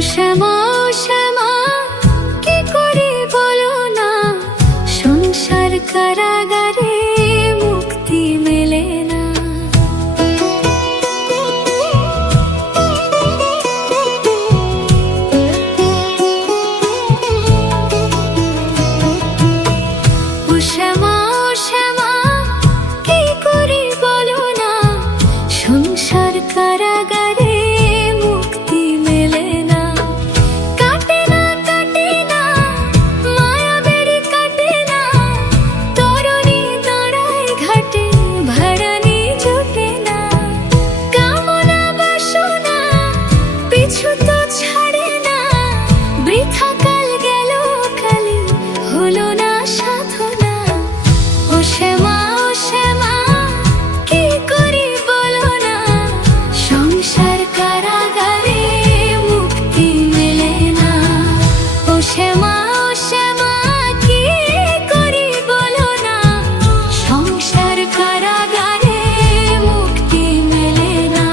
শ্যামা শ্যামা কি করি বলো না, সংসার কারাগারে মুক্তি মেলে না। ও শ্যামা শ্যামা কি করি বলো না, সংসার কারাগারে মুক্তি মেলে না। কাটে না কাটে না মায়া বেড়ে কাটে না, তরুণী দাঁড়ায় ঘাটে ভাড়ানি জোটে না। কামনা বাসনা পিছু তো ছাড়ে না, বৃথা কাল গেল কালি হলো না সাধনা। ও শ্যামা কি করি বলো না, সংসার কারাগারে মুক্তি মেলে না। ও শ্যামা কি করি বলো না, সংসার কারাগারে মুক্তি মেলে না।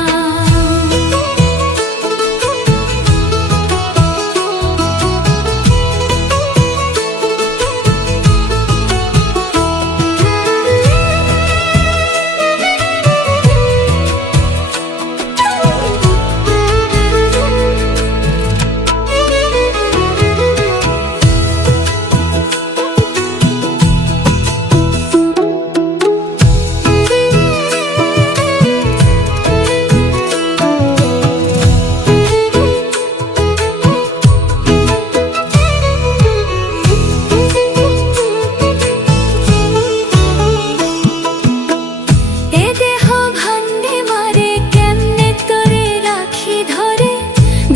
এ দেহ ভান্ডে মারে কেমনে তোরে রাখি ধরে,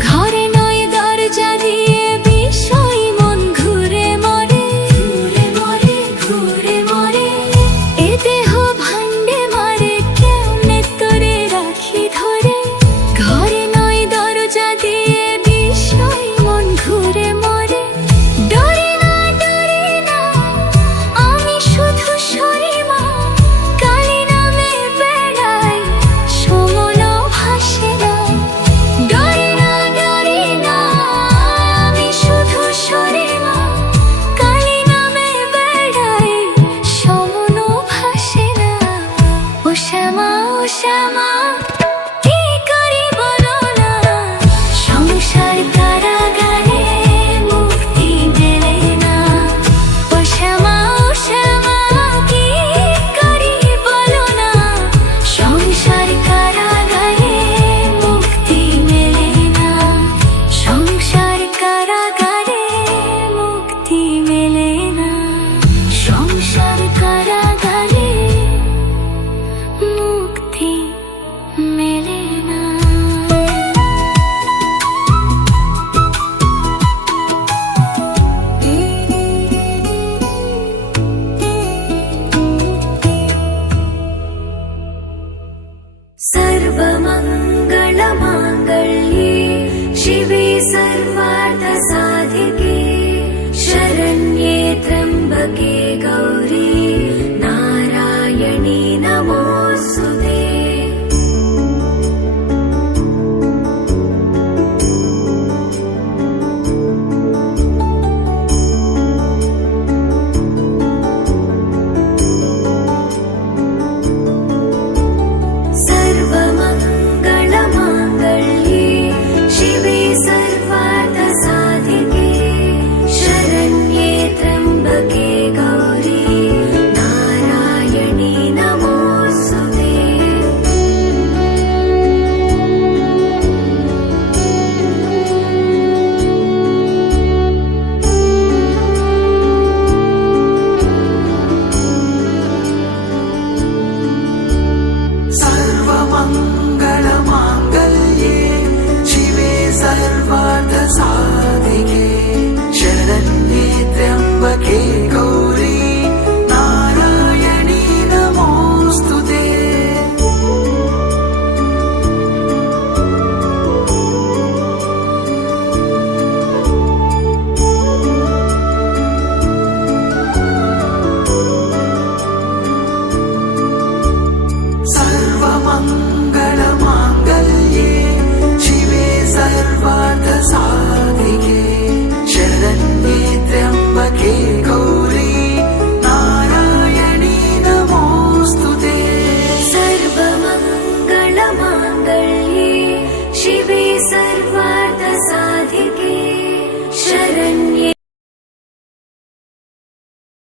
ঘরে নয় দরজা দিয়ে বিষয় মন ঘুরে মরে ঘুরে মরে ঘুরে মরে। এ দেহ ভান্ডে মারে কেমনে তোরে রাখি ধরে, ঘরে নয় দরজা দিয়ে বিষয় মন ঘুরে মরে। ডরি না আমি শুধু সরি মা, কালী নামে বেড়াই সমন ভাসে না। ডরি না আমি শুধু সরি মা, কালী নামে বেড়াই সমন ভাসে না। ও শ্যামা কি করি বলো না, সংসার কারাগারে মুক্তি মেলে না। ও শ্যামা কি করি বলো না, সংসার কারাগারে মুক্তি মেলে না। সংসার কারাগারে মুক্তি মেলে না। সংসার কারাগারে মুক্তি মেলে না। सर्वमङ्गलमाङ्गल्ये शिवे सर्वार्थसाधिके शरण्ये त्र्यम्बके गौरी